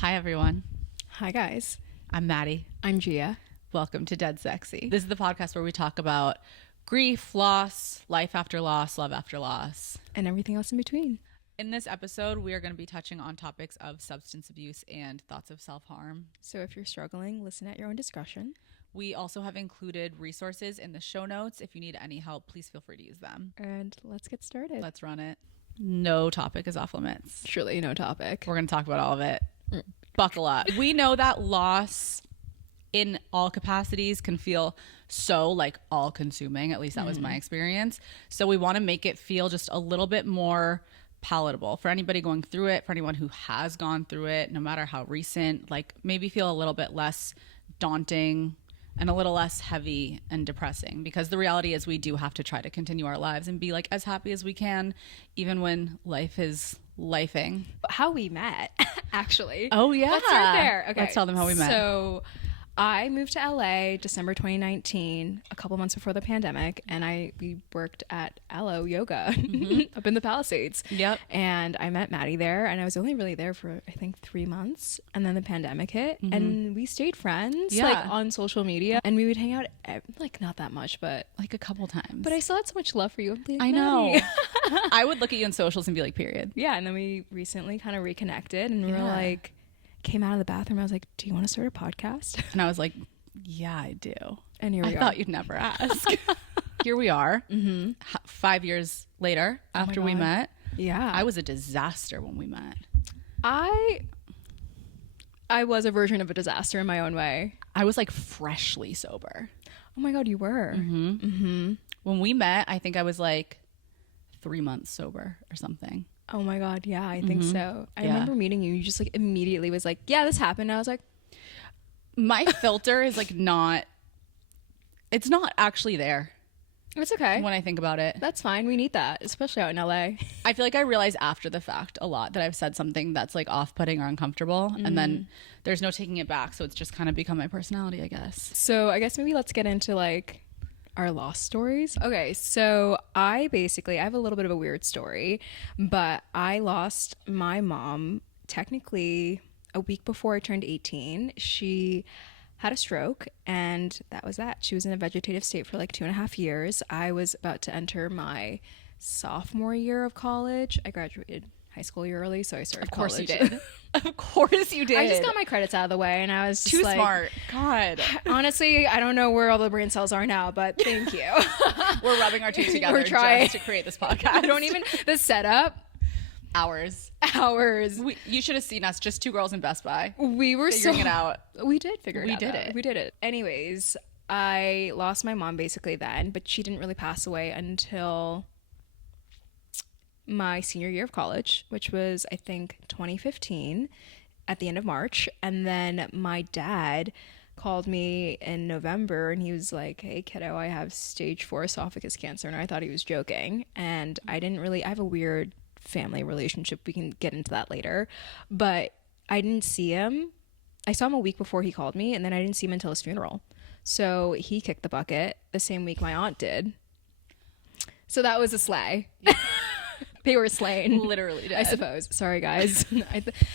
Hi, everyone. Hi, guys. I'm Maddie. I'm Gia. Welcome to Dead Sexy. This is the podcast where we talk about grief, loss, life after loss, love after loss, And everything else in between. In this episode, we are going to be touching on topics of substance abuse and thoughts of self-harm. So if you're struggling, listen at your own discretion. We also have included resources in the show notes. If you need any help, please feel free to use them. And let's get started. Let's run it. No topic is off limits. Surely no topic. We're going to talk about all of it. Buckle up. We know that loss in all capacities can feel so like all consuming. At least that was my experience. So we want to make it feel just a little bit more palatable for anybody going through it, for anyone who has gone through it, no matter how recent, like maybe feel a little bit less daunting and a little less heavy and depressing, because the reality is we do have to try to continue our lives and be like as happy as we can, even when life is lifing. How we met, actually. Oh, yeah. Let's start there. Okay. Let's tell them how we met. So I moved to LA December 2019, a couple months before the pandemic, and we worked at Aloe Yoga up in the Palisades. Yep. And I met Maddie there, and I was only really there for I think 3 months, and then the pandemic hit, and we stayed friends, like on social media, and we would hang out like not that much, but like a couple times. But I still had so much love for you. I know. I would look at you in socials and be like, period. Yeah, and then we recently kind of reconnected, and we were like, came out of the bathroom. I was like, do you want to start a podcast? And I was like, yeah, I do. And here we are. I thought you'd never ask. Here we are, 5 years later after we met. Yeah. I was a disaster when we met. I was a version of a disaster in my own way. I was like freshly sober. Oh my God, you were. When we met, I think I was like 3 months sober or something. Oh my God, yeah, I think so. I remember meeting you. You just like immediately was like, yeah, this happened. And I was like, my filter is like it's not actually there. It's okay. When I think about it. That's fine. We need that, especially out in LA. I feel like I realize after the fact a lot that I've said something that's like off-putting or uncomfortable, and then there's no taking it back. So it's just kind of become my personality, I guess. So I guess maybe let's get into like our lost stories. Okay, so I have a little bit of a weird story, but I lost my mom technically a week before I turned 18. She had a stroke, and that was that. She was in a vegetative state for like 2.5 years. I was about to enter my sophomore year of college. I graduated high school year early, so I started college. Of course you did. Of course you did. I just got my credits out of the way, and I was just too like, smart. God. Honestly, I don't know where all the brain cells are now, but thank you. We're rubbing our teeth together We're trying just to create this podcast. I don't even, the setup. Hours. You should have seen us, just two girls in Best Buy. We were figuring it out. We did figure it out. We did it. Anyways, I lost my mom basically then, but she didn't really pass away until my senior year of college, which was I think 2015 at the end of March. And then my dad called me in November, and he was like, hey kiddo, I have stage 4 esophagus cancer. And I thought he was joking, and I have a weird family relationship. We can get into that later, but I didn't see him. I saw him a week before he called me, and then I didn't see him until his funeral. So he kicked the bucket the same week my aunt did. So that was a sleigh. They were slain. Literally dead. I suppose. Sorry, guys.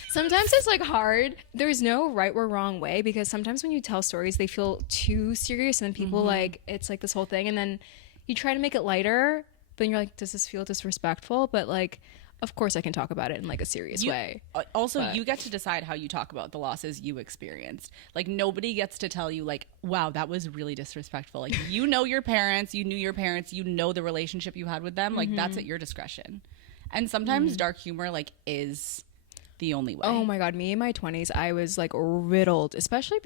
Sometimes it's like hard. There's no right or wrong way, because sometimes when you tell stories, they feel too serious, and then people like, it's like this whole thing, and then you try to make it lighter, but then you're like, does this feel disrespectful? But like, of course I can talk about it in like a serious way. Also, you get to decide how you talk about the losses you experienced. Like, nobody gets to tell you like, wow, that was really disrespectful. Like, you know your parents, you knew your parents, you know the relationship you had with them. Like, that's at your discretion. And sometimes dark humor like is the only way. Oh my God, me in my 20s, I was like riddled, especially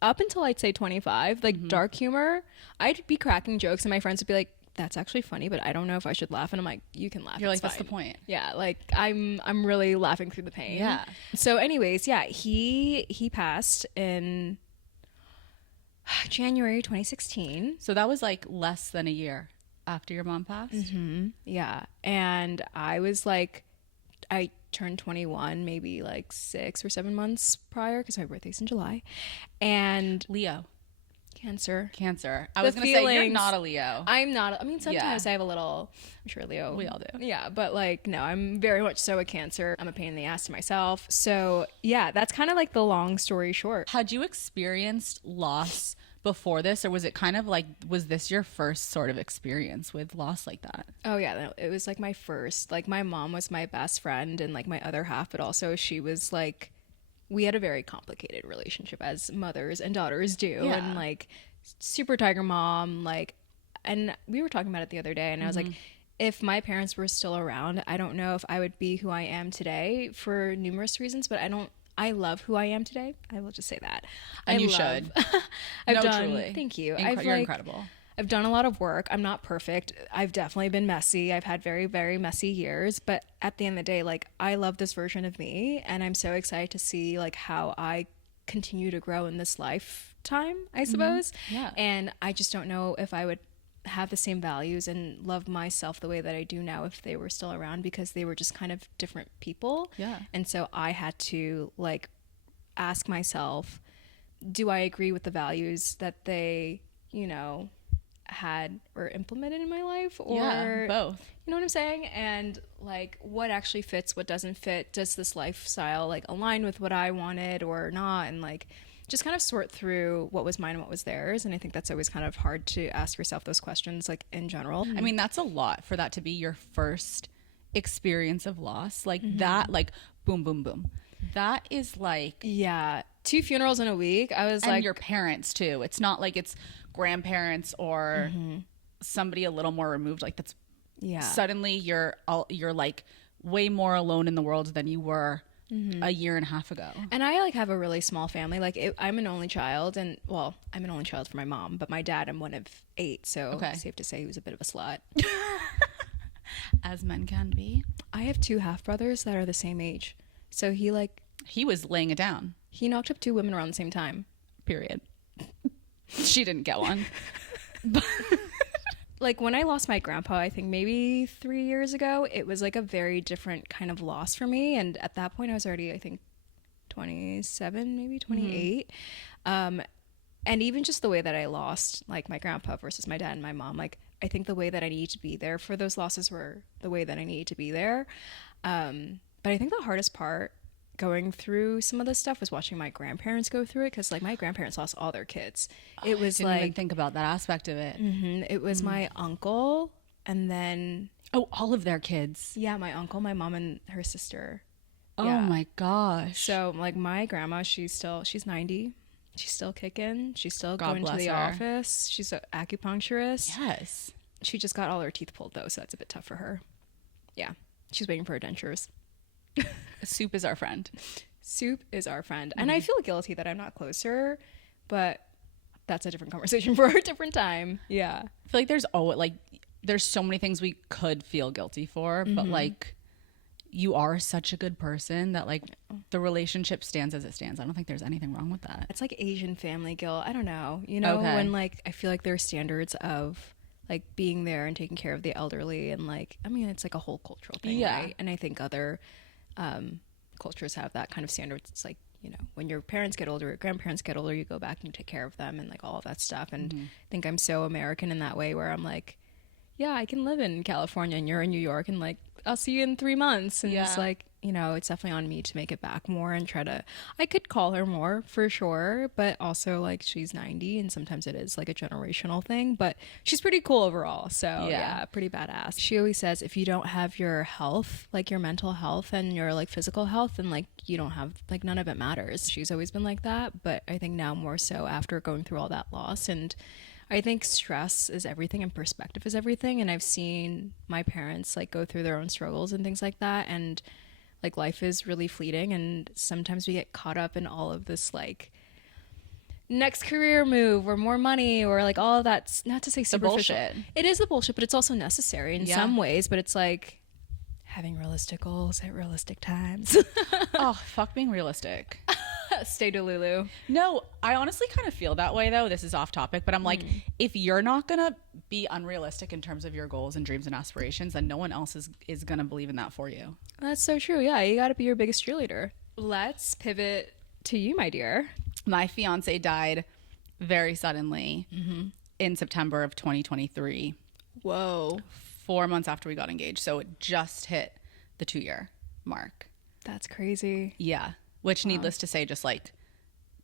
up until I'd say 25, like dark humor. I'd be cracking jokes, and my friends would be like, that's actually funny, but I don't know if I should laugh. And I'm like, you can laugh. You're like, fine. that's the point. Yeah, like I'm really laughing through the pain. Yeah. So anyways, yeah, he passed in January 2016. So that was like less than a year after your mom passed. Yeah. And I was like, I turned 21 maybe like 6 or 7 months prior, because my birthday's in July. And Leo. Cancer. I was going to say you're not a Leo. I'm not. I mean, sometimes I have a little. I'm sure Leo. We all do. Yeah, but like, no, I'm very much so a Cancer. I'm a pain in the ass to myself. So yeah, that's kind of like the long story short. Had you experienced loss before this, or was it kind of like, was this your first sort of experience with loss like that? Oh yeah, no, it was like my first. Like my mom was my best friend and like my other half, but also she was like, we had a very complicated relationship as mothers and daughters do. Yeah. And like super tiger mom, like, and we were talking about it the other day and I was like, if my parents were still around, I don't know if I would be who I am today for numerous reasons, but I love who I am today. I will just say that. And you should. Truly. Thank you. You're incredible. I've done a lot of work. I'm not perfect. I've definitely been messy. I've had very, very messy years. But at the end of the day, like, I love this version of me. And I'm so excited to see, like, how I continue to grow in this lifetime, I suppose. Yeah. And I just don't know if I would have the same values and love myself the way that I do now if they were still around, because they were just kind of different people. Yeah. And so I had to, like, ask myself, do I agree with the values that they, you know, had or implemented in my life, or both, you know what I'm saying? And like, what actually fits, what doesn't fit, does this lifestyle like align with what I wanted or not? And like, just kind of sort through what was mine and what was theirs. And I think that's always kind of hard to ask yourself those questions, like, in general. I mean, that's a lot for that to be your first experience of loss, like that, like boom boom boom, that is like, yeah, 2 funerals in a week. I was and like, your parents too, it's not like it's grandparents or somebody a little more removed, like that's, yeah, suddenly you're like way more alone in the world than you were a year and a half ago. and I like have a really small family. Like I'm an only child, and well, I'm an only child for my mom, but my dad, I'm one of 8, so safe to say he was a bit of a slut. As men can be. I have 2 half brothers that are the same age, so he was laying it down, he knocked up 2 women around the same time. period. She didn't get one. Like when I lost my grandpa, I think maybe 3 years ago, it was like a very different kind of loss for me. And at that point I was already, I think, 27, maybe 28. And even just the way that I lost like my grandpa versus my dad and my mom, like I think the way that I needed to be there for those losses were the way that I needed to be there. But I think the hardest part going through some of this stuff was watching my grandparents go through it, because like my grandparents lost all their kids. It was I didn't even think about that aspect of it. It was my uncle, and then all of their kids. yeah, my uncle, my mom, and her sister. Oh Yeah. my gosh. So like my grandma, she's 90. She's still kicking. She's still God going to bless the her. office. She's an acupuncturist. Yes. She just got all her teeth pulled though, so that's a bit tough for her. Yeah, she's waiting for her dentures. Soup is our friend. Soup is our friend. And I feel guilty that I'm not closer, but that's a different conversation for a different time. Yeah. I feel like there's so many things we could feel guilty for, but like you are such a good person that like the relationship stands as it stands. I don't think there's anything wrong with that. It's like Asian family guilt. I don't know. You know, Okay. when like I feel like there are standards of like being there and taking care of the elderly, and like, I mean, it's like a whole cultural thing, Yeah. right? And I think other cultures have that kind of standard. It's like, you know, when your parents get older, your grandparents get older, you go back and you take care of them and like all of that stuff. And I think I'm so American in that way, where I'm like, yeah, I can live in California and you're in New York, and like I'll see you in 3 months. And it's Yeah. like, you know, it's definitely on me to make it back more and I could call her more for sure, but also like she's 90 and sometimes it is like a generational thing, but she's pretty cool overall. So yeah, pretty badass. She always says, if you don't have your health, like your mental health and your like physical health, then like you don't have, like none of it matters. She's always been like that, but I think now more so after going through all that loss. And I think stress is everything and perspective is everything. And I've seen my parents like go through their own struggles and things like that. And like life is really fleeting. And sometimes we get caught up in all of this like next career move or more money or like all of that. Not to say superficial. bullshit. It is the bullshit, but it's also necessary in some ways. But it's like having realistic goals at realistic times. Oh, fuck being realistic. Stay Delulu. No, I honestly kind of feel that way though. This is off topic, but I'm like, if you're not gonna be unrealistic in terms of your goals and dreams and aspirations, then no one else is gonna believe in that for you. That's so true. Yeah, you got to be your biggest cheerleader. Let's pivot to you, my dear. My fiance died very suddenly in September of 2023. Whoa. 4 months after we got engaged. So it just hit the 2-year mark. That's crazy. Yeah. Which, needless to say, just like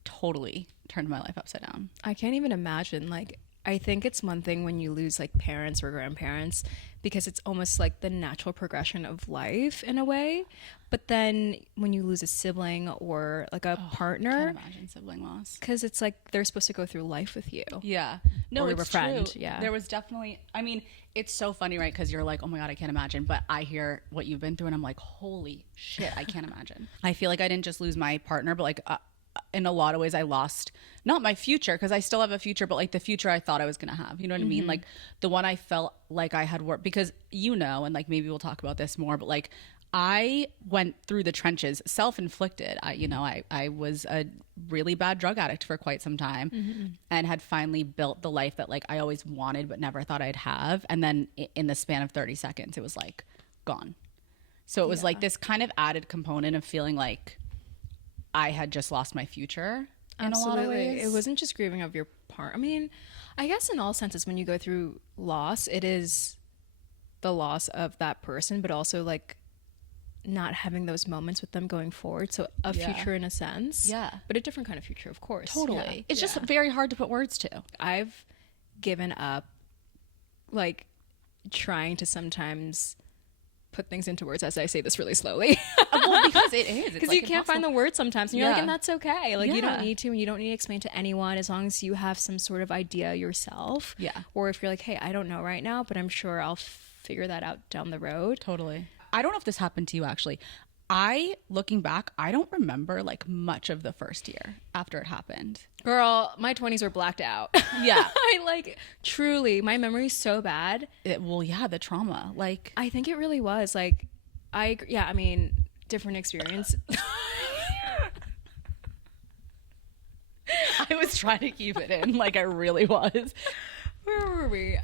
totally turned my life upside down. I can't even imagine. Like, I think it's one thing when you lose like parents or grandparents because it's almost like the natural progression of life in a way. But then when you lose a sibling or like a partner, Can't imagine sibling loss. because it's like they're supposed to go through life with you. Yeah. No, Or it's a friend, true. yeah. There was definitely, I mean, it's so funny, right? Because you're like, oh my God, I can't imagine. But I hear what you've been through and I'm like, holy shit, I can't imagine. I feel like I didn't just lose my partner, but like in a lot of ways I lost not my future, because I still have a future, but like the future I thought I was going to have. You know what I mean? Like the one I felt like I had worked, because and like maybe we'll talk about this more, but like I went through the trenches, self-inflicted. I was a really bad drug addict for quite some time and had finally built the life that like I always wanted but never thought I'd have. And then in the span of 30 seconds, it was like gone. So it was like this kind of added component of feeling like I had just lost my future in a lot of ways. It wasn't just grieving of your part. I mean, I guess in all senses, when you go through loss, it is the loss of that person, but also like not having those moments with them going forward. So a future in a sense. Yeah. But a different kind of future, of course. Totally. Yeah. It's just very hard to put words to. I've given up like trying to sometimes put things into words as I say this really slowly. Well, because it is. Because you can't find the words sometimes. And you're like, and that's okay. Like, you don't Yeah. need to, and you don't need to explain to anyone as long as you have some sort of idea yourself. Yeah. Or if you're like, hey, I don't know right now, but I'm sure I'll figure that out down the road. Totally. I don't know if this happened to you actually. Looking back, I don't remember like much of the first year after it happened. Girl, my 20s were blacked out. Yeah. I like, truly, my memory's so bad. The trauma. Like, I think it really was. Like, I mean, different experience. I was trying to keep it in, like I really was. Where were we?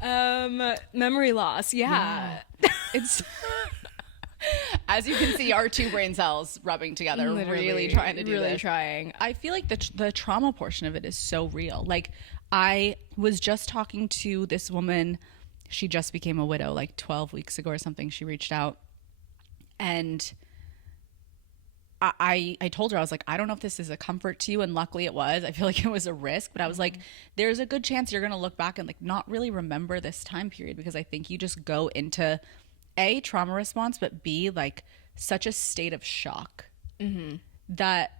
Memory loss. Yeah. It's as you can see, our two brain cells rubbing together, really trying to do really this. trying. I feel like the trauma portion of it is so real. Like, I was just talking to this woman. She just became a widow like 12 weeks ago or something. She reached out, and I told her, I was like, I don't know if this is a comfort to you, and luckily it was. I feel like it was a risk, but I was like, there's a good chance you're gonna look back and like not really remember this time period, because I think you just go into A, trauma response, but B, like such a state of shock that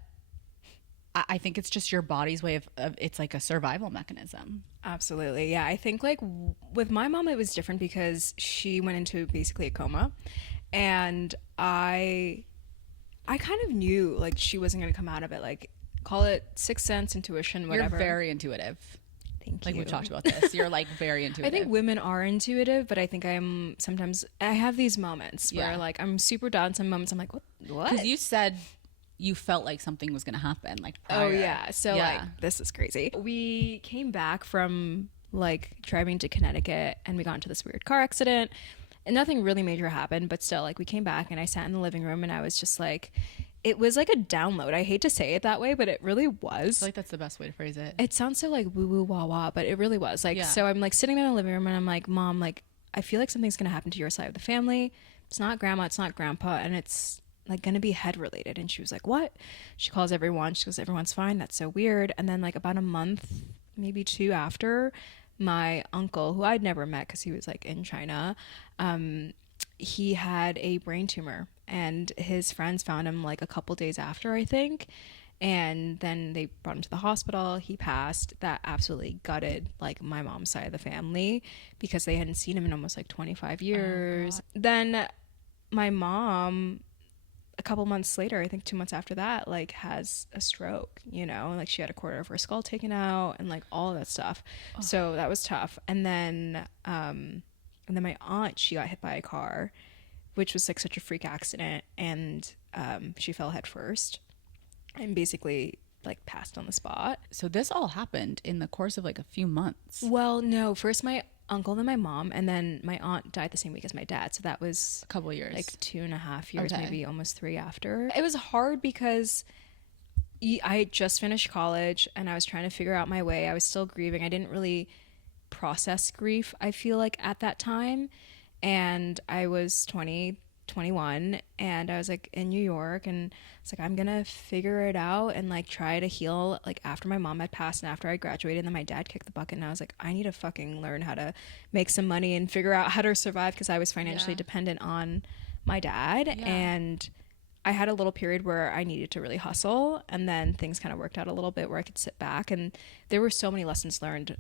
I think it's just your body's way of it's like a survival mechanism. Absolutely. Yeah. I think like with my mom, it was different because she went into basically a coma, and I kind of knew like she wasn't going to come out of it. Like, call it sixth sense, intuition, whatever. You're very intuitive. Thank Like you. we've talked about this. You're like very intuitive. I think women are intuitive, but I think I have these moments where like I'm super done. Some moments I'm like, what? Because you said you felt like something was going to happen. Like, Oh prior. yeah. So like, this is crazy. We came back from like driving to Connecticut, and we got into this weird car accident, and nothing really major happened, but still, like, we came back, and I sat in the living room, and I was just like, it was like a download. I hate to say it that way, but it really was. I feel like that's the best way to phrase it. It sounds so like woo woo wah wah, but it really was. Like, so I'm like sitting in the living room, and I'm like, Mom, like, I feel like something's gonna happen to your side of the family. It's not grandma, it's not grandpa, and it's like gonna be head related. And she was like, what? She calls everyone. She goes, everyone's fine. That's so weird. And then like about a month, maybe 2 after, my uncle, who I'd never met because he was like in China, he had a brain tumor, and his friends found him like a couple days after, I think. And then they brought him to the hospital. He passed. That absolutely gutted like my mom's side of the family, because they hadn't seen him in almost like 25 years. Then my mom, a couple months later, I think 2 months after that, like has a stroke, like she had a quarter of her skull taken out and like all of that stuff. So that was tough. And then my aunt, she got hit by a car, which was like such a freak accident, and she fell head first and basically like passed on the spot. So this all happened in the course of like a few months. Well, no, first my uncle, then my mom, and then my aunt died the same week as my dad. So that was A couple of years. like 2.5 years, Okay. maybe almost 3 after. It was hard because I had just finished college and I was trying to figure out my way. I was still grieving. I didn't really process grief, I feel like, at that time. And I was 20, 21, and I was like in New York, and it's like, I'm gonna figure it out and like try to heal, like after my mom had passed and after I graduated, and then my dad kicked the bucket, and I was like, I need to fucking learn how to make some money and figure out how to survive, because I was financially dependent on my dad. And I had a little period where I needed to really hustle, and then things kind of worked out a little bit where I could sit back, and there were so many lessons learned,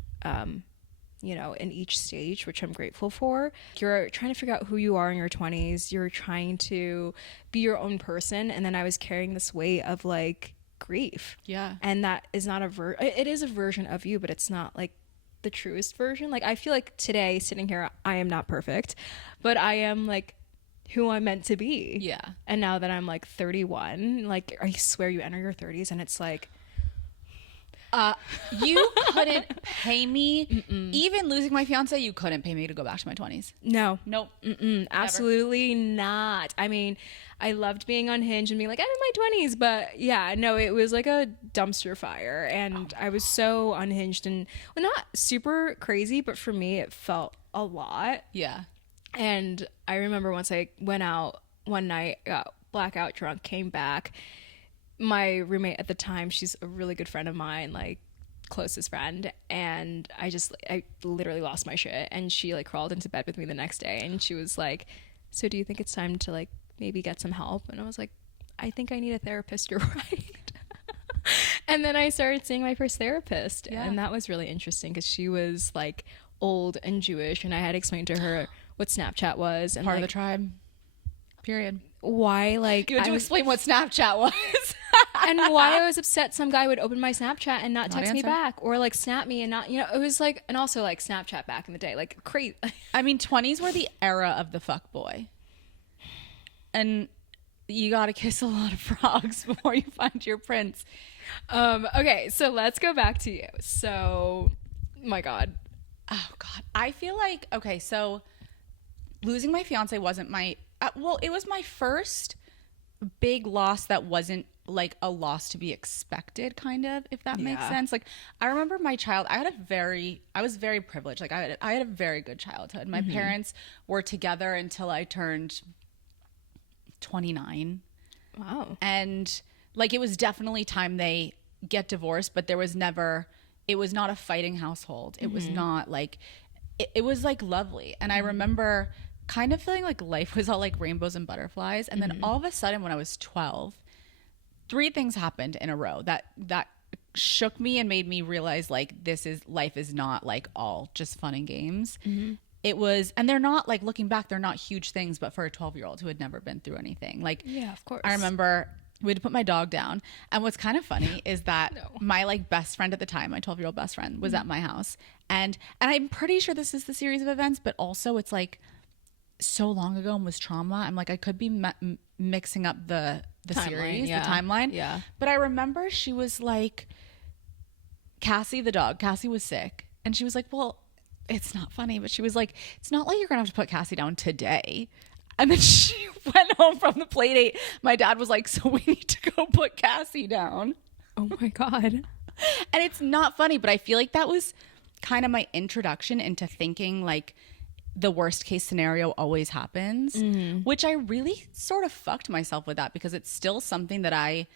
you know, in each stage, which I'm grateful for. You're trying to figure out who you are in your 20s. You're trying to be your own person. And then I was carrying this weight of like grief. Yeah. And that is not it is a version of you, but it's not like the truest version. Like, I feel like today sitting here, I am not perfect, but I am like who I'm meant to be. Yeah. And now that I'm like 31, like, I swear you enter your 30s and it's like, you couldn't pay me. Even losing my fiance, you couldn't pay me to go back to my 20s. no. Nope. Absolutely not. I mean, I loved being unhinged and being like, I'm in my 20s, but yeah, no, it was like a dumpster fire, and I was so unhinged, and well, not super crazy, but for me it felt a lot. Yeah. And I remember once I went out one night, got blackout drunk, came back. My roommate at the time, she's a really good friend of mine, like closest friend, and I literally lost my shit, and she like crawled into bed with me the next day, and she was like, so do you think it's time to like maybe get some help? And I was like, I think I need a therapist, you're right. And then I started seeing my first therapist, and that was really interesting because she was like old and Jewish, and I had explained to her what Snapchat was and Part like, of the tribe. Period. why like You had to explain what Snapchat was. and why I was upset some guy would open my Snapchat and not text me answer. back, or like snap me and not, you know, it was like, and also like Snapchat back in the day, like crazy. I mean, 20s were the era of the fuck boy. And you gotta kiss a lot of frogs before you find your prince. Okay, so let's go back to you. So, my God. Oh, God. I feel like, okay, so losing my fiance wasn't my, well, it was my first big loss that wasn't like a loss to be expected, kind of, if that makes sense. Like, I remember my child, I was very privileged. Like, I had a very good childhood. My parents were together until I turned 29. Wow. And like, it was definitely time they get divorced, but it was not a fighting household. It was not like, it was like lovely. And I remember kind of feeling like life was all like rainbows and butterflies. And then all of a sudden when I was 12, 3 things happened in a row that shook me and made me realize like life is not like all just fun and games. It was, and they're not like, looking back, they're not huge things, but for a 12-year-old who had never been through anything, like, Yeah, of course. I remember we had to put my dog down. And what's kind of funny is that my like best friend at the time, my 12-year-old best friend, was at my house. And I'm pretty sure this is the series of events, but also it's like so long ago and was trauma. I'm like, I could be mixing up the Timeline, series, yeah. the timeline. Yeah. But I remember she was like, Cassie, the dog, Cassie was sick. And she was like, well, it's not funny, but she was like, it's not like you're gonna have to put Cassie down today. And then she went home from the play date. My dad was like, so we need to go put Cassie down. Oh my God. And it's not funny, but I feel like that was kind of my introduction into thinking like the worst case scenario always happens, which I really sort of fucked myself with that, because it's still something that I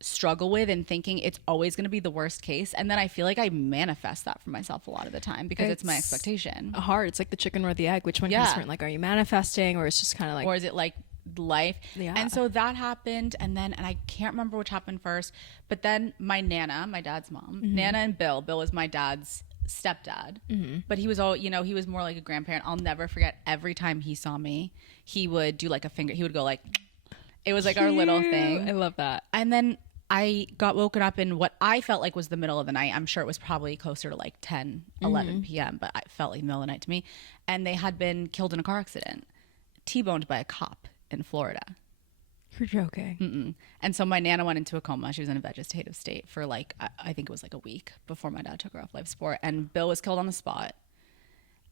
struggle with, and thinking it's always going to be the worst case. And then I feel like I manifest that for myself a lot of the time because it's my expectation. Hard. It's like the chicken or the egg. Which one comes first? Like, are you manifesting, or it's just kind of like, or is it like life? Yeah. And so that happened, and I can't remember which happened first, but then my Nana, my dad's mom, Nana, and Bill was my dad's stepdad, but he was he was more like a grandparent. I'll never forget, every time he saw me, he would do like a finger, he would go like, it was like our little thing. I love that. And then I got woken up in what I felt like was the middle of the night. I'm sure it was probably closer to like 10, 11 p.m., but it felt like the middle of the night to me. And they had been killed in a car accident, T-boned by a cop in Florida. You're joking. And so my Nana went into a coma. She was in a vegetative state for like, I think it was like a week before my dad took her off life support. And Bill was killed on the spot.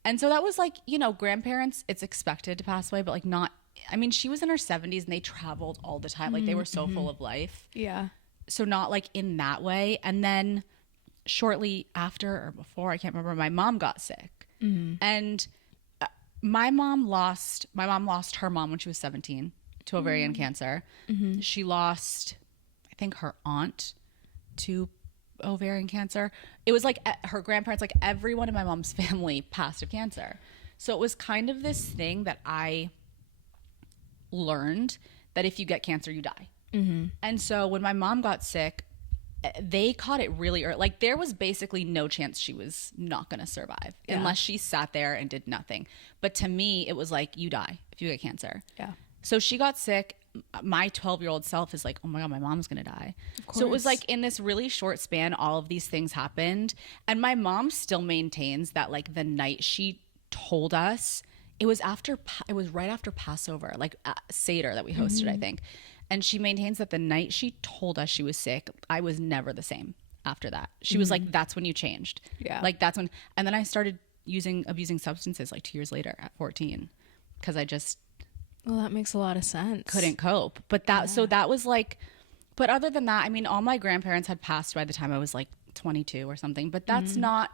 And so that was like, grandparents, it's expected to pass away, but like not, I mean, she was in her 70s and they traveled all the time. Like, they were so full of life. Yeah. so not like in that way. And then shortly after or before, I can't remember, my mom got sick. And my mom lost her mom when she was 17 to ovarian cancer. She lost, I think, her aunt to ovarian cancer. It was like her grandparents, like everyone in my mom's family passed of cancer. So it was kind of this thing that I learned that if you get cancer, you die. And so when my mom got sick, they caught it really early. Like there was basically no chance she was not going to survive unless she sat there and did nothing. But to me, it was like, you die if you get cancer. Yeah. So she got sick. My 12-year-old self is like, oh my God, my mom's going to die. So it was like in this really short span, all of these things happened. And my mom still maintains that like the night she told us, it was right after Passover, like Seder that we hosted, I think. And she maintains that the night she told us she was sick, I was never the same after that. She was like, that's when you changed. Yeah. Like that's when, and then I started abusing substances like 2 years later at 14 because I just. Well, that makes a lot of sense. Couldn't cope. But so that was like, but other than that, I mean, all my grandparents had passed by the time I was like 22 or something, but that's not.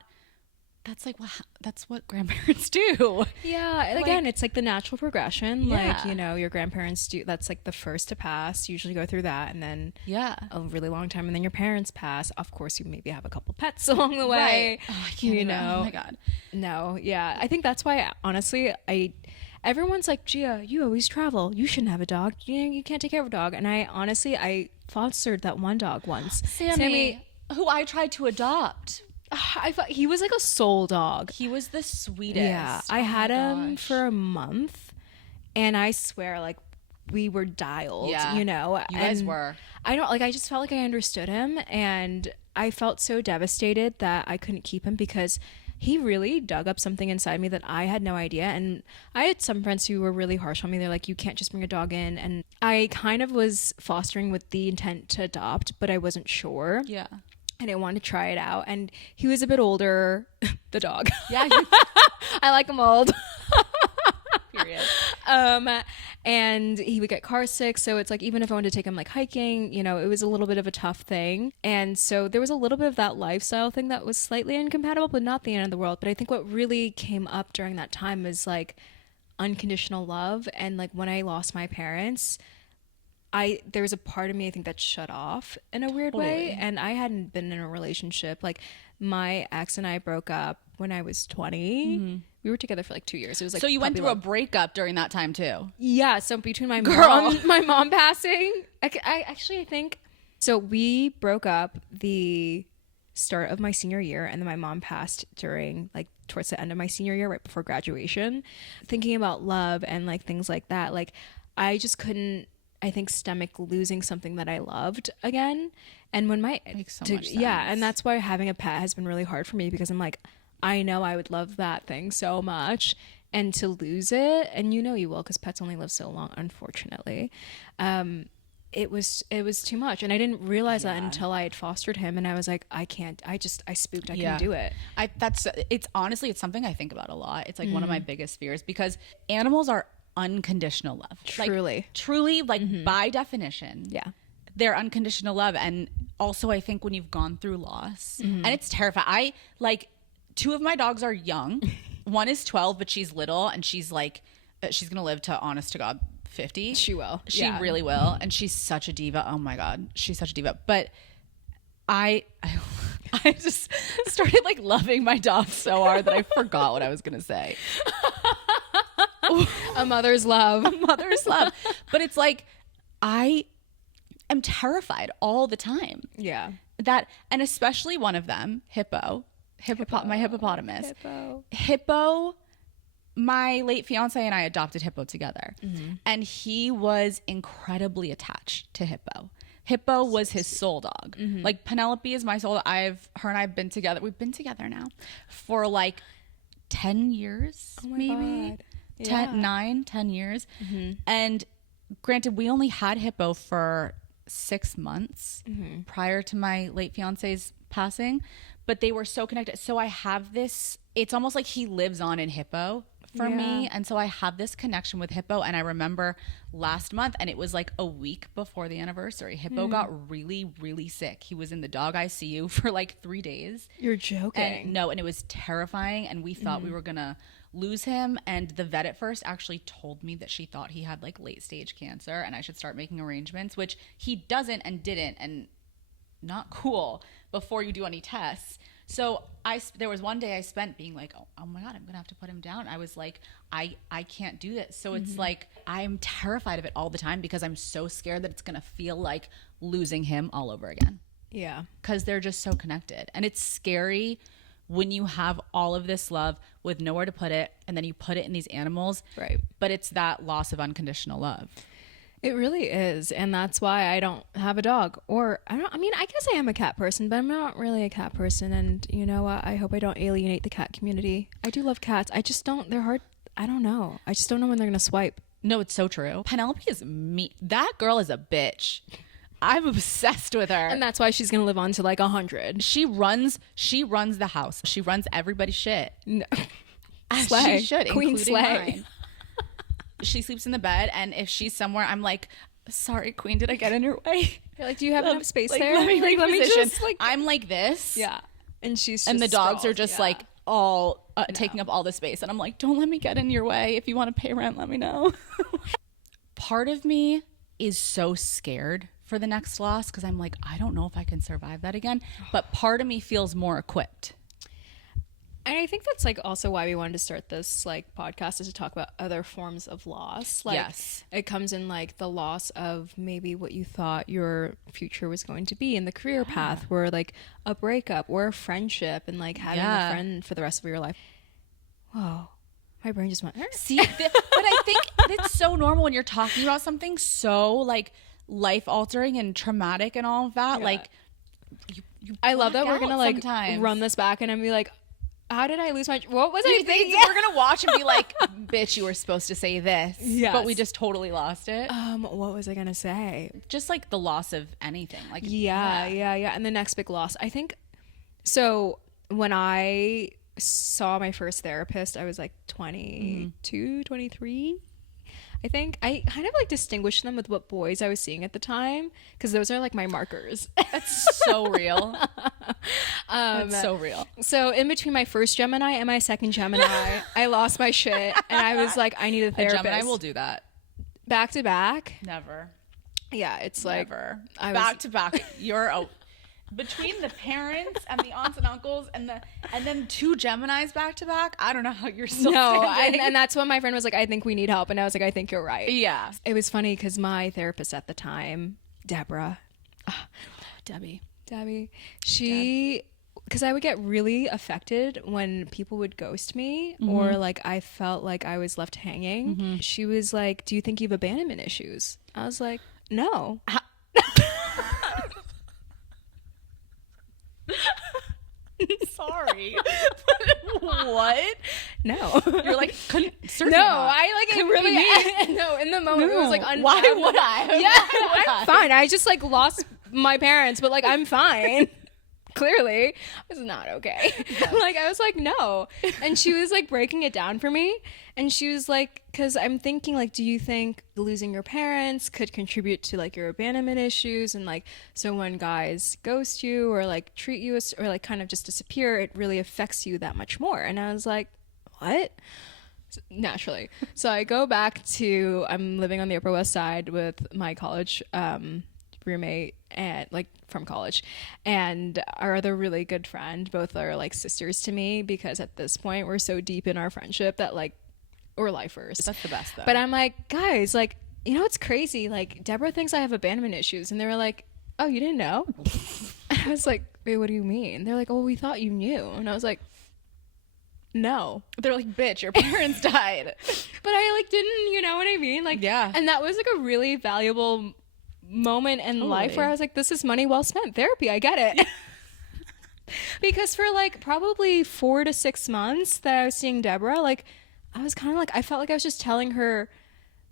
That's like, that's what grandparents do. Yeah. And again, it's like the natural progression. Yeah. Like, you know, your grandparents do, that's like the first to pass, usually go through that. And then a really long time. And then your parents pass. Of course, you maybe have a couple pets along the way. Right. Oh, I can't even, oh my God. No. Yeah. I think that's why, honestly, everyone's like, Gia, you always travel. You shouldn't have a dog. You can't take care of a dog. And I fostered that one dog once. Sammy, who I tried to adopt. I thought he was like a soul dog. He was the sweetest. Yeah, I had him for a month, and I swear, like, we were dialed. Yeah, you know, you guys were. I don't like. I just felt like I understood him, and I felt so devastated that I couldn't keep him because he really dug up something inside me that I had no idea. And I had some friends who were really harsh on me. They're like, you can't just bring a dog in. And I kind of was fostering with the intent to adopt, but I wasn't sure. Yeah. And I wanted to try it out. And he was a bit older, the dog. Yeah. I like him old. Period. And he would get car sick. So it's like, even if I wanted to take him like hiking, you know, it was a little bit of a tough thing. And so there was a little bit of that lifestyle thing that was slightly incompatible, but not the end of the world. But I think what really came up during that time was like unconditional love. And like when I lost my parents, there was a part of me, I think, that shut off in a weird way. And I hadn't been in a relationship. Like my ex and I broke up when I was 20. Mm-hmm. We were together for like 2 years. It was like, so you went through a breakup during that time too? Yeah. So between my mom passing, I think, so we broke up the start of my senior year, and then my mom passed during like towards the end of my senior year, right before graduation. Thinking about love and like things like that, like I just couldn't, I think, stomach losing something that I loved again. And when makes so much sense. Yeah, and that's why having a pet has been really hard for me, because I'm like, I know I would love that thing so much, and to lose it, and you know you will, because pets only live so long, unfortunately. It was too much, and I didn't realize that until I had fostered him, and I was like, I spooked. I couldn't do it. It's honestly, it's something I think about a lot. It's like one of my biggest fears, because animals are unconditional love. Truly, like by definition. Yeah. They're unconditional love. And also I think when you've gone through loss, and it's terrifying. Two of my dogs are young. One is 12, but she's little, and she's like, she's going to live to, honest to God, 50. She will. She really will. And she's such a diva. Oh my God. She's such a diva. But I just started like loving my dog so hard that I forgot what I was going to say. A mother's love. But it's like, I am terrified all the time. Yeah. And especially one of them, my hippopotamus. Hippo, my late fiance and I adopted Hippo together. And he was incredibly attached to Hippo. Hippo was his soul dog. Like Penelope is my soul. Her and I have been together. We've been together now for like 10 years, maybe. God. 10 years. And granted, we only had Hippo for 6 months prior to my late fiance's passing, but they were so connected. So I have this, it's almost like he lives on in Hippo for me. And so I have this connection with Hippo. And I remember last month, and it was like a week before the anniversary, Hippo got really, really sick. He was in the dog ICU for like 3 days. You're joking. And it was terrifying. And we thought we were going to lose him. And the vet at first actually told me that she thought he had like late stage cancer and I should start making arrangements, which he doesn't and didn't. And not cool before you do any tests. So there was one day I spent being like, oh my God, I'm going to have to put him down. I was like, I can't do this. So it's like, I'm terrified of it all the time because I'm so scared that it's going to feel like losing him all over again. Yeah. Because they're just so connected. And it's scary when you have all of this love with nowhere to put it and then you put it in these animals. Right. But it's that loss of unconditional love. It really is. And that's why I don't have a dog. Or I guess I am a cat person, but I'm not really a cat person. And you know what? I hope I don't alienate the cat community. I do love cats. I just don't. They're hard. I don't know. I just don't know when they're going to swipe. No, it's so true. Penelope is that girl is a bitch. I'm obsessed with her. And that's why she's going to live on to like 100. She runs the house. She runs everybody's shit. No. Slay. She should, Queen including Slay. mine. She sleeps in the bed, and if she's somewhere, I'm like, sorry, Queen, did I get in your way? You're like, do you have enough space like, there? Let me just like, I'm like this. Yeah. And she's just and the dogs sprawled. are just like all taking up all the space. And I'm like, don't let me get in your way. If you want to pay rent, let me know. Part of me is so scared for the next loss because I'm like, I don't know if I can survive that again. But part of me feels more equipped. And I think that's like also why we wanted to start this like podcast, is to talk about other forms of loss. Like, yes. It comes in like the loss of maybe what you thought your future was going to be in the career path, or like a breakup or a friendship, and like having a friend for the rest of your life. Whoa. My brain just went. See, but I think it's so normal when you're talking about something so like life altering and traumatic and all of that. Yeah. Like, I love that we're gonna like sometimes. Run this back and be like, how did I lose my? What was I thinking? We're gonna watch and be like, bitch, you were supposed to say this, but we just totally lost it. What was I gonna say? Just like the loss of anything. Like, yeah. And the next big loss, I think. So when I saw my first therapist, I was like 22, 23. I think I kind of like distinguished them with what boys I was seeing at the time, because those are like my markers. That's so real. That's so real. So in between my first Gemini and my second Gemini, I lost my shit, and I was like, I need a therapist. A Gemini will do that. Back to back? Never. Yeah, it's like never. Back to back. You're between the parents and the aunts and uncles and then 2 Geminis back to back. I don't know how you're still and that's when my friend was like, I think we need help, and I was like, I think you're right. Yeah. It was funny because my therapist at the time, Deborah, Debbie, she, because I would get really affected when people would ghost me, or like I felt like I was left hanging. She was like, do you think you have abandonment issues? I was like, no. Sorry. What? No. You're like, couldn't search. No, I like it really. No, in the moment it was like unfathomable. Why would I? Yeah, I'm fine. I just like lost my parents, but like I'm fine. Clearly, I was not okay. No. Like I was like, no. And she was like breaking it down for me. And she was like, because I'm thinking like, do you think losing your parents could contribute to like your abandonment issues? And like, so when guys ghost you or like treat you as, or like kind of just disappear, it really affects you that much more. And I was like, what? Naturally. So I go back to, I'm living on the Upper West Side with my college roommate, and like from college, and our other really good friend. Both are like sisters to me, because at this point we're so deep in our friendship that like we're lifers. That's the best though. But I'm like, guys, like, you know what's crazy? Like, Deborah thinks I have abandonment issues. And they were like, oh, you didn't know? I was like, wait, what do you mean? They're like, oh, we thought you knew. And I was like, no. They're like, bitch, your parents died. But I like didn't, you know what I mean? Like, yeah. And that was like a really valuable moment in life where I was like, this is money well spent. Therapy, I get it. Because for like probably 4 to 6 months that I was seeing Deborah, like I was kind of like, I felt like I was just telling her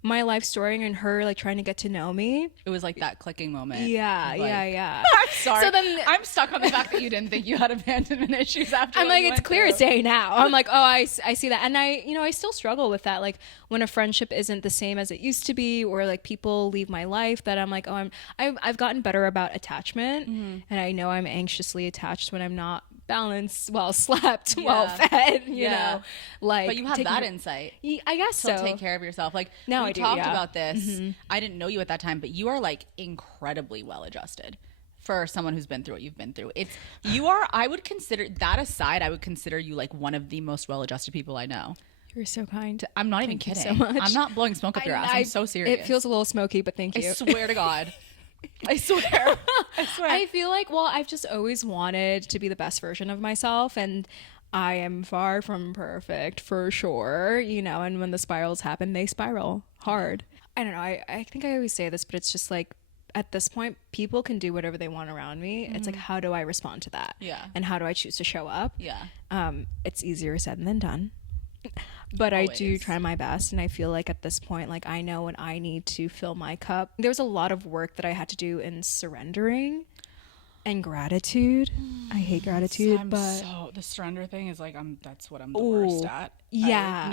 my life story and her like trying to get to know me. It was like that clicking moment. Yeah, like, yeah. I'm sorry. So then I'm stuck on the fact that you didn't think you had abandonment issues after. I'm like, it's clear as day now. I'm like, oh, I see that. And I still struggle with that. Like when a friendship isn't the same as it used to be, or like people leave my life, that I'm like, oh, I've gotten better about attachment. And I know I'm anxiously attached when I'm not balanced, well slept, well fed, you know, like, but you have that insight. I guess so. Take care of yourself. Like now we I do, talked about this. I didn't know you at that time, but you are like incredibly well adjusted for someone who's been through what you've been through. I would consider that aside, I would consider you like one of the most well adjusted people I know. You're so kind. I'm not even Thank kidding. you so much. I'm not blowing smoke up your ass. I'm so serious. It feels a little smoky, but thank you. I swear to God. I swear. I feel like, well, I've just always wanted to be the best version of myself, and I am far from perfect for sure, you know, and when the spirals happen, they spiral hard. I don't know. I think I always say this, but it's just like, at this point, people can do whatever they want around me. It's like, how do I respond to that? Yeah. And how do I choose to show up? Yeah. It's easier said than done. But always. I do try my best, and I feel like at this point, like I know when I need to fill my cup. There's a lot of work that I had to do in surrendering and gratitude. I hate gratitude, but the surrender thing is like that's what I'm the worst at. Yeah.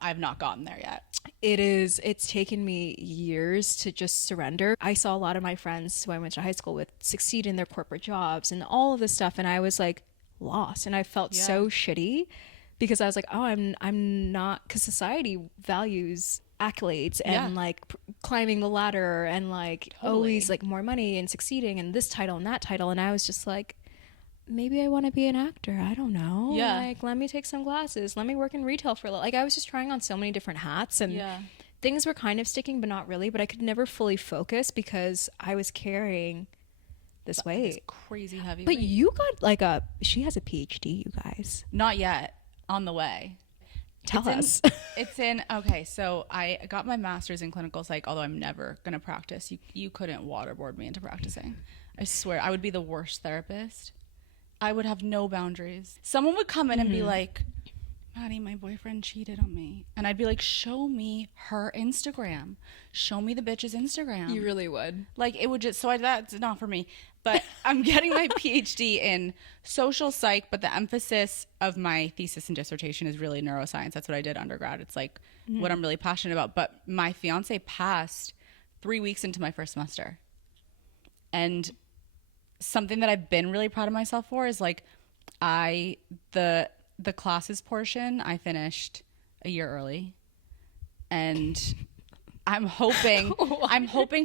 I've not gotten there yet. It's taken me years to just surrender. I saw a lot of my friends who I went to high school with succeed in their corporate jobs and all of this stuff, and I was like lost, and I felt so shitty. Because I was like, oh, I'm not, because society values accolades and like climbing the ladder and like always like more money and succeeding and this title and that title. And I was just like, maybe I want to be an actor. I don't know. Yeah. Like, let me take some classes. Let me work in retail for a little. Like, I was just trying on so many different hats, and things were kind of sticking, but not really. But I could never fully focus because I was carrying this weight. This crazy heavy But weight. you got like she has a PhD, you guys. Not yet. On the way. Tell us. Okay, so I got my master's in clinical psych, although I'm never going to practice. You couldn't waterboard me into practicing. I swear, I would be the worst therapist. I would have no boundaries. Someone would come in and be like, Maddie, my boyfriend cheated on me. And I'd be like, show me her Instagram. Show me the bitch's Instagram. You really would. Like, it would just, that's not for me. But I'm getting my PhD in social psych, but the emphasis of my thesis and dissertation is really neuroscience. That's what I did undergrad. It's like what I'm really passionate about. But my fiance passed 3 weeks into my first semester. And something that I've been really proud of myself for is like the classes portion I finished a year early. And I'm hoping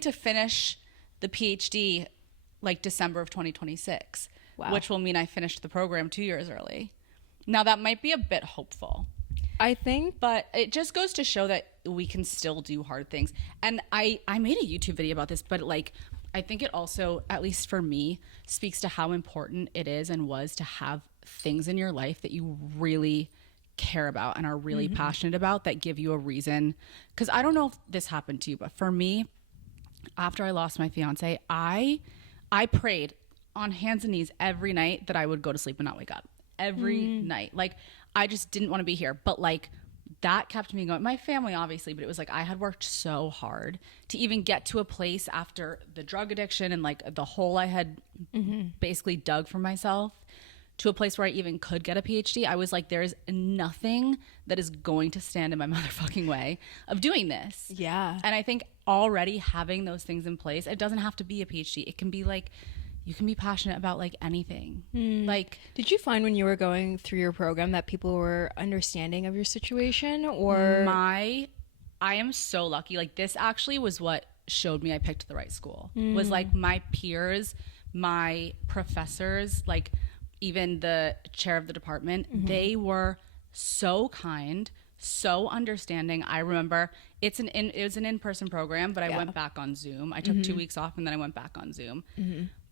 to finish the PhD like December of 2026, which will mean I finished the program 2 years early. Now that might be a bit hopeful, I think, but it just goes to show that we can still do hard things. And I made a YouTube video about this, but like, I think it also, at least for me, speaks to how important it is and was to have things in your life that you really care about and are really passionate about, that give you a reason. Because I don't know if this happened to you, but for me, after I lost my fiance, I prayed on hands and knees every night that I would go to sleep and not wake up. Every night. Like, I just didn't want to be here. But like, that kept me going. My family, obviously, but it was like I had worked so hard to even get to a place after the drug addiction and like the hole I had basically dug for myself, to a place where I even could get a PhD. I was like, there's nothing that is going to stand in my motherfucking way of doing this. Yeah. And I think already having those things in place, it doesn't have to be a PhD. It can be like, you can be passionate about like anything. Like, did you find when you were going through your program that people were understanding of your situation? Or I am so lucky. Like, this actually was what showed me I picked the right school. Was like my peers, my professors, like even the chair of the department, they were so kind, so understanding. I remember it was an in-person program, but I went back on Zoom. I took 2 weeks off and then I went back on Zoom.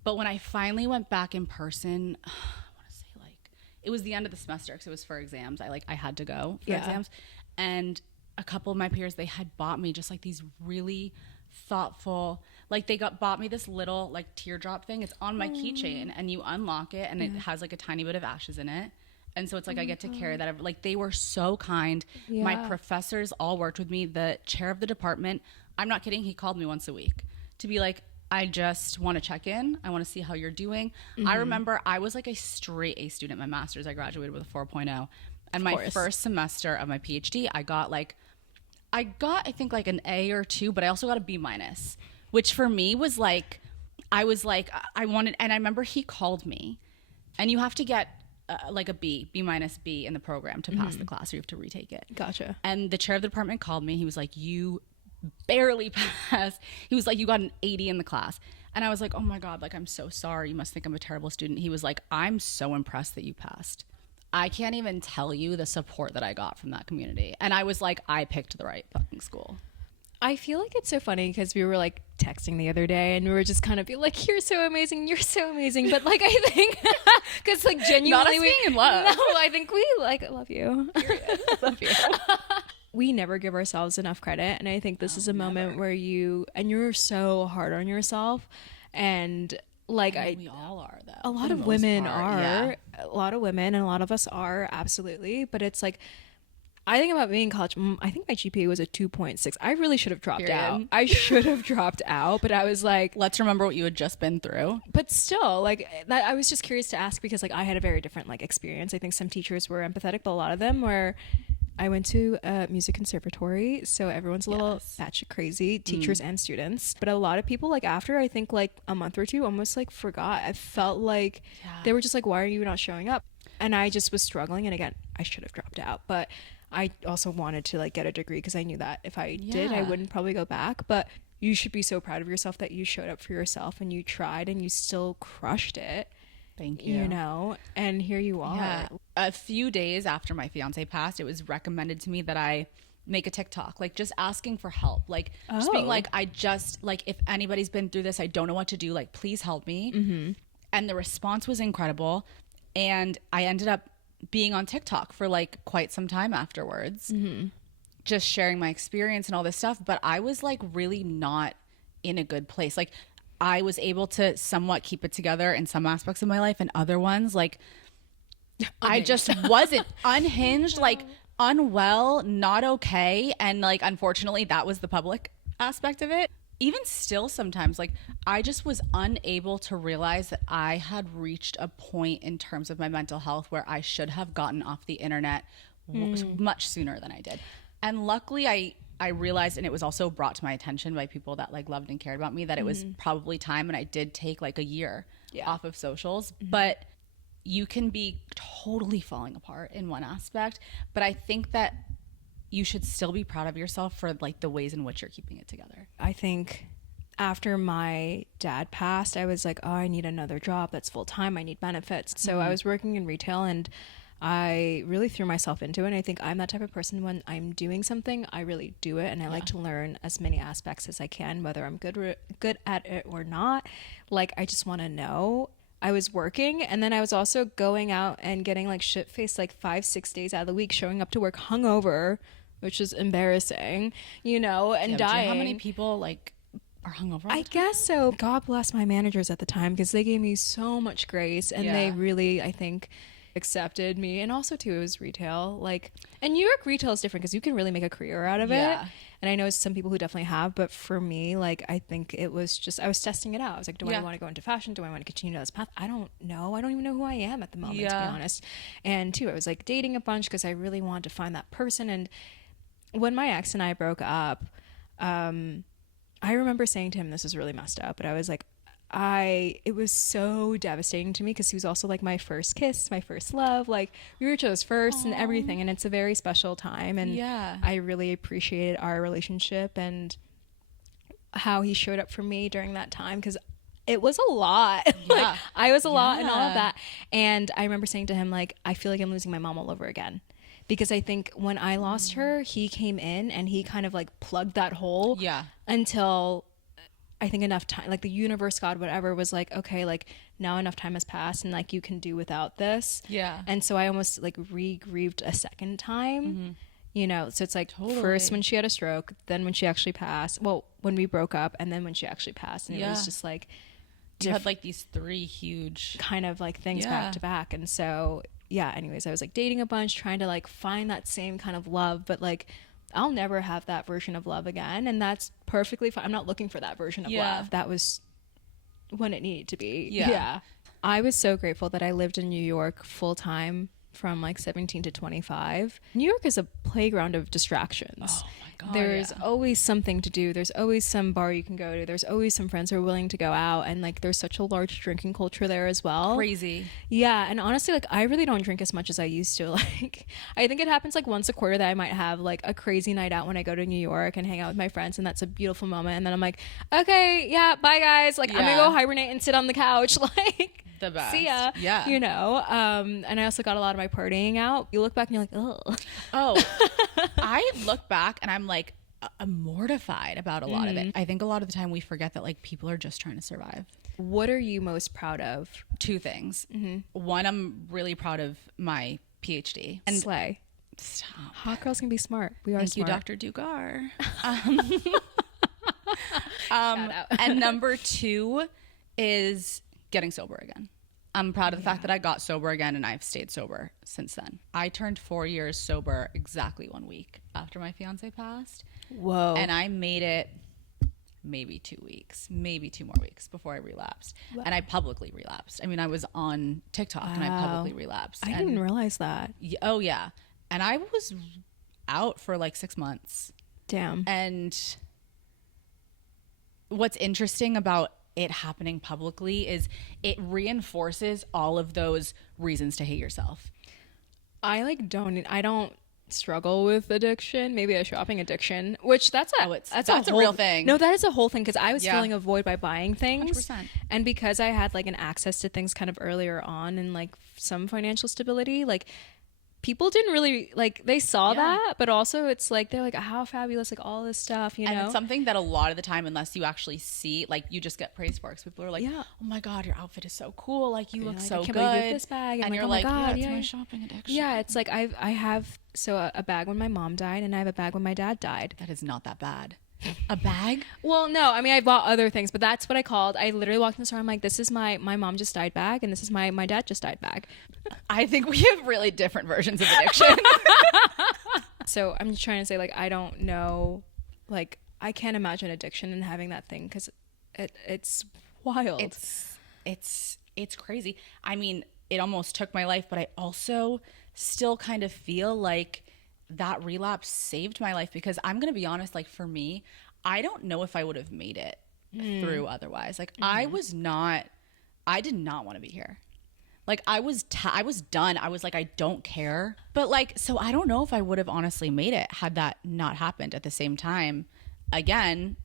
But when I finally went back in person, I want to say like, it was the end of the semester because it was for exams. I had to go for exams. And a couple of my peers, they had bought me just like these really thoughtful, like they bought me this little like teardrop thing. It's on my keychain and you unlock it and it has like a tiny bit of ashes in it. And so it's like I get to carry that. Like, they were so kind. Yeah. My professors all worked with me. The chair of the department, I'm not kidding, he called me once a week to be like, I just want to check in. I want to see how you're doing. I remember I was like a straight A student. My master's, I graduated with a 4.0. And my first semester of my PhD, I got I think like an A or 2, but I also got a B minus, which for me was like, I was like, I wanted, and I remember he called me, and you have to get like a B minus B in the program to pass the class, or you have to retake it. Gotcha. And the chair of the department called me. He was like, you barely passed. He was like, you got an 80 in the class. And I was like, oh my God, like, I'm so sorry. You must think I'm a terrible student. He was like, I'm so impressed that you passed. I can't even tell you the support that I got from that community. And I was like, I picked the right fucking school. I feel like it's so funny because we were like texting the other day and we were just kind of like, you're so amazing, you're so amazing. But like, I think because like genuinely not us being in love. No, I think we like love you. Love you. We never give ourselves enough credit, and I think this is a moment where you're so hard on yourself, and like we all are, though. a lot of women are, a lot of women, and a lot of us are, absolutely. But it's like, I think about being in college, I think my GPA was a 2.6. I really should have dropped out. I should have dropped out, but I was like, let's remember what you had just been through. but still, like that, I was just curious to ask because like I had a very different like experience. I think some teachers were empathetic, but a lot of them were. I went to a music conservatory, so everyone's a little batshit crazy, teachers and students. But a lot of people, like after I think like a month or two, almost like forgot. I felt like they were just like, why are you not showing up? And I just was struggling. And again, I should have dropped out, but I also wanted to like get a degree because I knew that if I did, I wouldn't probably go back. But you should be so proud of yourself that you showed up for yourself and you tried and you still crushed it. Thank you. You know, and here you are. Yeah. A few days after my fiance passed, it was recommended to me that I make a TikTok, like just asking for help, like just being like, I just like, if anybody's been through this, I don't know what to do, like please help me. And the response was incredible, and I ended up being on TikTok for like quite some time afterwards, just sharing my experience and all this stuff. But I was like really not in a good place. Like I was able to somewhat keep it together in some aspects of my life, and other ones like I just wasn't. Unhinged, like unwell, not okay. And like unfortunately that was the public aspect of it. Even still sometimes like I just was unable to realize that I had reached a point in terms of my mental health where I should have gotten off the internet much sooner than I did. And luckily I realized, and it was also brought to my attention by people that like loved and cared about me, that it was probably time. And I did take like a year off of socials, but you can be totally falling apart in one aspect. But I think that you should still be proud of yourself for like the ways in which you're keeping it together. I think after my dad passed, I was like, oh, I need another job that's full time. I need benefits. So I was working in retail, and I really threw myself into it. And I think I'm that type of person, when I'm doing something, I really do it. And I like to learn as many aspects as I can, whether I'm good at it or not. Like, I just want to know. I was working, and then I was also going out and getting like shit faced like 5-6 days out of the week, showing up to work hungover, which is embarrassing, you know, and dying. Do you know how many people like are hungover all the I guess so. God bless my managers at the time, because they gave me so much grace, and they really, I think, accepted me. And also too, it was retail, like, and New York retail is different because you can really make a career out of it. And I know some people who definitely have, but for me, like, I think it was just, I was testing it out. I was like, do I want to go into fashion? Do I want to continue down this path? I don't know. I don't even know who I am at the moment, to be honest. And too, I was like dating a bunch because I really wanted to find that person. And when my ex and I broke up, I remember saying to him, this is really messed up, but I was like, it was so devastating to me because he was also like my first kiss, my first love. Like, we were each other's first and everything, and it's a very special time. And I really appreciated our relationship and how he showed up for me during that time, because it was a lot. Like, I was a lot and all of that. And I remember saying to him, like, I feel like I'm losing my mom all over again. Because I think when I lost her, he came in and he kind of like plugged that hole until I think enough time, like the universe, God, whatever, was like, okay, like now enough time has passed and like you can do without this. And so I almost like re-grieved a second time, you know? So it's like first when she had a stroke, then when she actually passed, well, when we broke up, and then when she actually passed. And it was just like, you had like these three huge kind of like things back to back. And so yeah, anyways, I was like dating a bunch, trying to like find that same kind of love, but like I'll never have that version of love again, and that's perfectly fine. I'm not looking for that version of love. That was when it needed to be. Yeah. I was so grateful that I lived in New York full time from like 17 to 25. New York is a playground of distractions. Oh my God. There's always something to do. There's always some bar you can go to. There's always some friends who are willing to go out, and like there's such a large drinking culture there as well. Crazy. Yeah, and honestly, like I really don't drink as much as I used to. Like I think it happens like once a quarter that I might have like a crazy night out when I go to New York and hang out with my friends, and that's a beautiful moment. And then I'm like, okay, yeah, bye guys. Like I'm gonna go hibernate and sit on the couch. Like the best. See ya. Yeah. You know, and I also got a lot of my partying out. You look back and you're like, oh, I look back and I'm like, I'm mortified about a lot of it. I think a lot of the time we forget that like people are just trying to survive. What are you most proud of? Two things. One, I'm really proud of my PhD. And slay. Stop. Hot girls can be smart. We are Thank smart. you, Dr. Dugar. And number two is getting sober again. I'm proud of the fact that I got sober again, and I've stayed sober since then. I turned 4 years sober exactly 1 week after my fiance passed. Whoa. And I made it maybe 2 weeks, maybe 2 more weeks before I relapsed. Wow. And I publicly relapsed. I mean, I was on TikTok and I publicly relapsed. I didn't realize that. Oh, yeah. And I was out for like 6 months. Damn. And what's interesting about it happening publicly is it reinforces all of those reasons to hate yourself. I don't struggle with addiction, maybe a shopping addiction, which that's a real thing. No, that is a whole thing, because I was filling a void by buying things. 100%. And because I had like an access to things kind of earlier on and like some financial stability, like people didn't really like, they saw that, but also it's like they're like, how fabulous, like all this stuff, you know. And it's something that a lot of the time, unless you actually see, like you just get praise for, because people are like, oh my God, your outfit is so cool, like you look so I can't good, believe you have this bag. And you're like, like, oh my God, it's my shopping addiction. Yeah, it's like I have a bag when my mom died, and I have a bag when my dad died. That is not that bad. A bag? Well, no, I mean, I bought other things, but that's what I called. I literally walked in the store. I'm like, this is my mom just died bag, and this is my dad just died bag. I think we have really different versions of addiction. So I'm just trying to say, like, I don't know, like, I can't imagine addiction and having that thing, because it's wild. It's crazy. I mean, it almost took my life, but I also still kind of feel like that relapse saved my life, because I'm going to be honest, like for me, I don't know if I would have made it through otherwise. Like I did not want to be here. Like I was done. I was like, I don't care. But like, so I don't know if I would have honestly made it had that not happened. At the same time, again,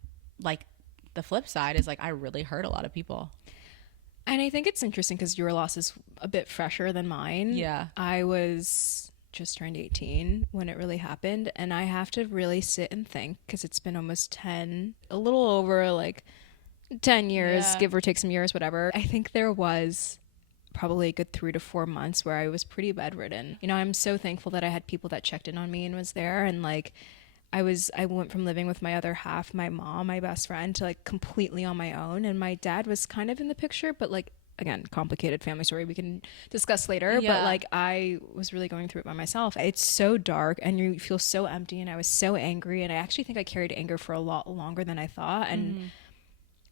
like the flip side is like, I really hurt a lot of people. And I think it's interesting because your loss is a bit fresher than mine. Yeah. I was just turned 18 when it really happened, and I have to really sit and think, because it's been almost a little over like 10 years, give or take some years, whatever. I think there was probably a good 3 to 4 months where I was pretty bedridden. You know, I'm so thankful that I had people that checked in on me and was there, and like I went from living with my other half, my mom, my best friend, to like completely on my own. And my dad was kind of in the picture, but like, again, complicated family story we can discuss later. Yeah. But like, I was really going through it by myself. It's so dark and you feel so empty, and I was so angry, and I actually think I carried anger for a lot longer than I thought. And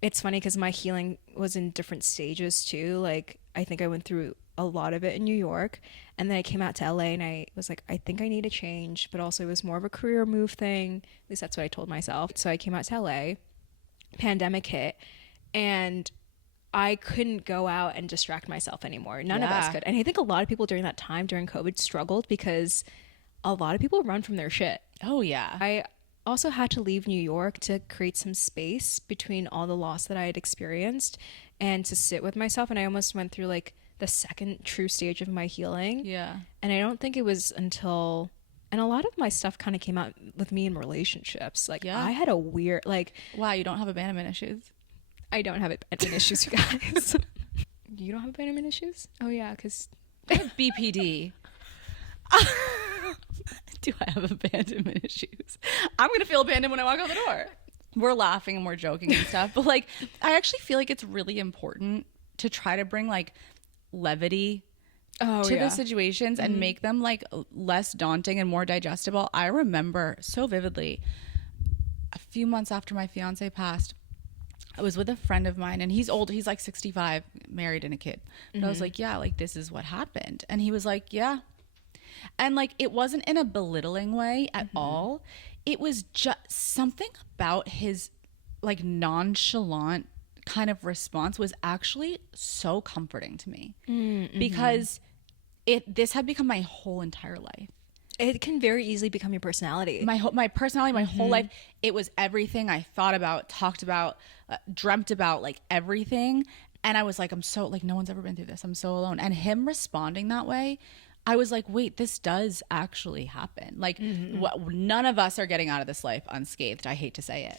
it's funny because my healing was in different stages too. Like, I think I went through a lot of it in New York, and then I came out to LA, and I was like, I think I need a change, but also it was more of a career move thing. At least that's what I told myself. So I came out to LA, pandemic hit, and I couldn't go out and distract myself anymore. None of us could. And I think a lot of people during that time, during COVID, struggled because a lot of people run from their shit. Oh yeah. I also had to leave New York to create some space between all the loss that I had experienced and to sit with myself. And I almost went through like the second true stage of my healing. Yeah. And I don't think it was until, and a lot of my stuff kind of came out with me in relationships. Like I had a weird, like, wow, you don't have abandonment issues? I don't have abandonment issues, you guys. You don't have abandonment issues? Oh yeah, because I have BPD. Do I have abandonment issues? I'm gonna feel abandoned when I walk out the door. We're laughing and we're joking and stuff, but like, I actually feel like it's really important to try to bring like levity to the situations and make them like less daunting and more digestible. I remember so vividly a few months after my fiance passed, I was with a friend of mine, and he's old. He's like 65, married and a kid. But I was like, yeah, like this is what happened. And he was like, yeah. And like, it wasn't in a belittling way at all. It was just something about his like nonchalant kind of response was actually so comforting to me because this had become my whole entire life. It can very easily become your personality. My personality, my whole life. It was everything I thought about, talked about, dreamt about, like everything. And I was like, I'm so like, no one's ever been through this. I'm so alone. And him responding that way, I was like, wait, this does actually happen. Like none of us are getting out of this life unscathed. I hate to say it.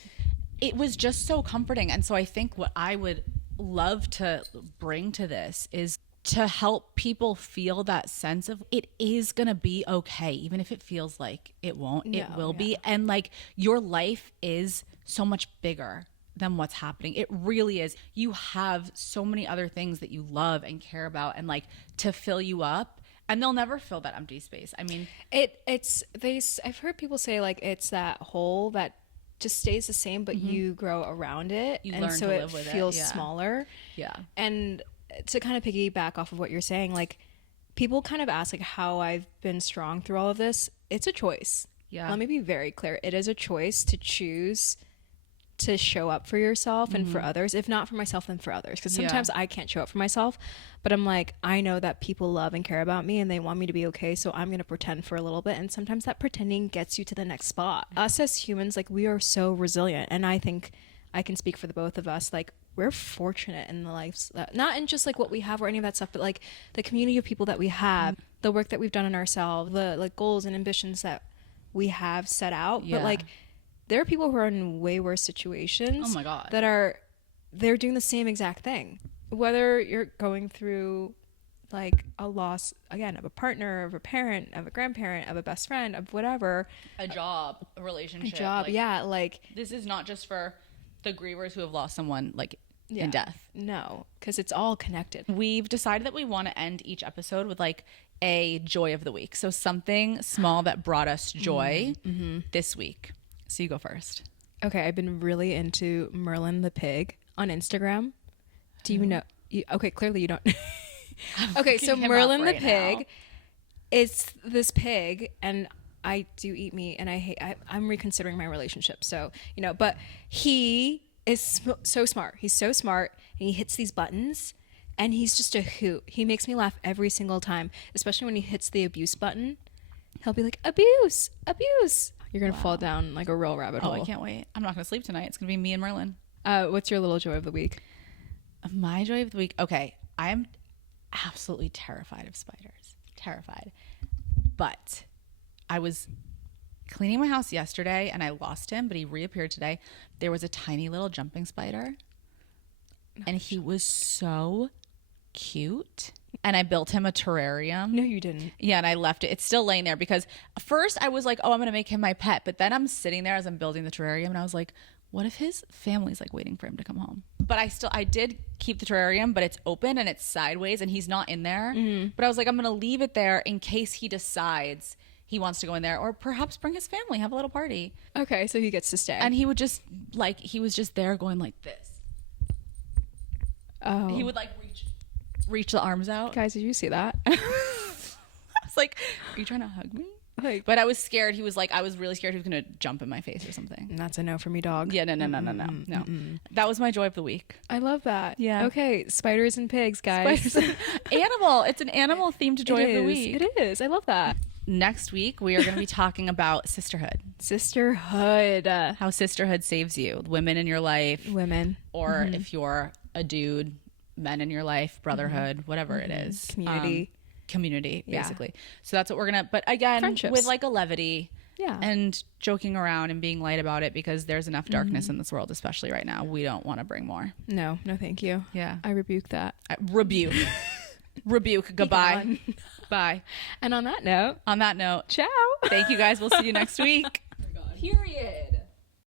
It was just so comforting. And so I think what I would love to bring to this is to help people feel that sense of it is going to be okay. Even if it feels like it won't, it will be. And like your life is so much bigger than what's happening. It really is. You have so many other things that you love and care about and like to fill you up, and they'll never fill that empty space. I mean, I've heard people say like it's that hole that just stays the same, but you grow around it, you and learn so to it live with feels it. smaller. Yeah. And to kind of piggyback off of what you're saying, like people kind of ask like how I've been strong through all of this. It's a choice. Yeah. Let me be very clear. It is a choice to choose to show up for yourself and for others, if not for myself, then for others. Because sometimes I can't show up for myself, but I'm like, I know that people love and care about me and they want me to be okay. So I'm going to pretend for a little bit. And sometimes that pretending gets you to the next spot. Us as humans, like we are so resilient. And I think I can speak for the both of us. Like we're fortunate in the lives, not in just like what we have or any of that stuff, but like the community of people that we have, the work that we've done on ourselves, the like goals and ambitions that we have set out. But like, there are people who are in way worse situations. Oh my God. They're doing the same exact thing. Whether you're going through like a loss, again, of a partner, of a parent, of a grandparent, of a best friend, of whatever. A job, a relationship. A job, like, yeah. Like this is not just for the grievers who have lost someone like in death. No, because it's all connected. We've decided that we want to end each episode with like a joy of the week. So something small that brought us joy this week. So you go first. Okay, I've been really into Merlin the pig on Instagram. Do you know? Okay, clearly you don't. Okay, so Merlin the pig is this pig, and I do eat meat, and I'm reconsidering my relationship. So, you know, but he is so smart. He's so smart, and he hits these buttons, and he's just a hoot. He makes me laugh every single time, especially when he hits the abuse button. He'll be like, abuse, abuse. You're going to fall down like a real rabbit hole. Oh, I can't wait. I'm not going to sleep tonight. It's going to be me and Merlin. What's your little joy of the week? My joy of the week. Okay. I'm absolutely terrified of spiders. Terrified. But I was cleaning my house yesterday and I lost him, but he reappeared today. There was a tiny little jumping spider. And he was so cute. And I built him a terrarium. No, you didn't. Yeah, and I left it. It's still laying there because first I was like, oh, I'm going to make him my pet. But then I'm sitting there as I'm building the terrarium and I was like, what if his family's like waiting for him to come home? But I did keep the terrarium, but it's open and it's sideways and he's not in there. But I was like, I'm going to leave it there in case he decides he wants to go in there or perhaps bring his family, have a little party. Okay, so he gets to stay. And he would just like, he was just there going like this. Oh. He would like reach the arms out. Guys, did you see that? I was like, are you trying to hug me? Like, but I was scared. He was like, I was really scared he was going to jump in my face or something. That's a no for me, dog. Yeah, no. That was my joy of the week. I love that. Yeah. Okay, spiders and pigs, guys. Animal. It's an animal themed joy of the week. It is. I love that. Next week, we are going to be talking about sisterhood. Sisterhood. How sisterhood saves you. Women in your life. Women. Or if you're a dude, men in your life, brotherhood, whatever it is. Community, basically. So that's what we're gonna, but again, Friendships. with like a levity, Yeah. and joking around and being light about it because there's enough darkness in this world, especially right now. We don't want to bring more. No, thank you. Yeah. I rebuke that. Rebuke. Rebuke. Goodbye. Bye. And on that note, On that note, ciao. thank you guys. We'll see you next week. Period.